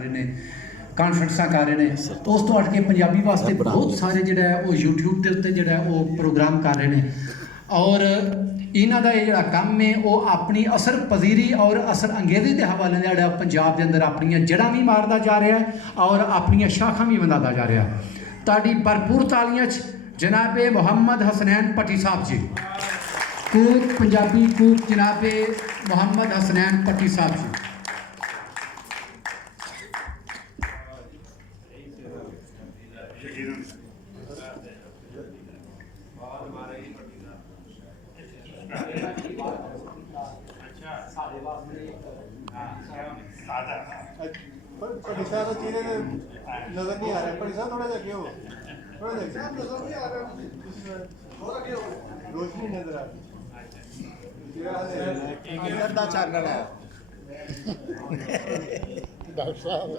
रहे हैं, कॉन्फ्रेंसा कर रहे हैं। उस तो हट के पंजाबी वास्ते बहुत सारे जो यूट्यूब के उत्ते जो प्रोग्राम कर रहे हैं और इन्हों का ये काम है वो अपनी असर पजीरी और असर अंगेजी के हवाले जो पंजाब के अंदर अपन जड़ा भी मारता जा रहा है और अपन शाखा भी बनाता जा रहा है। ताड़ी भरपूर तालियां जनाबे मुहम्मद हसनैन भट्टी साहब जी, कूक पंजाबी कूक जनाबे मुहम्मद हसनैन भट्टी साहब जी। नजर नहीं आ रहा है, थोड़ा सा क्यों थोड़ा नजर नहीं आ रहा, रोशनी नजर आ रही अंदर दा चानन है डॉक्टर साहब।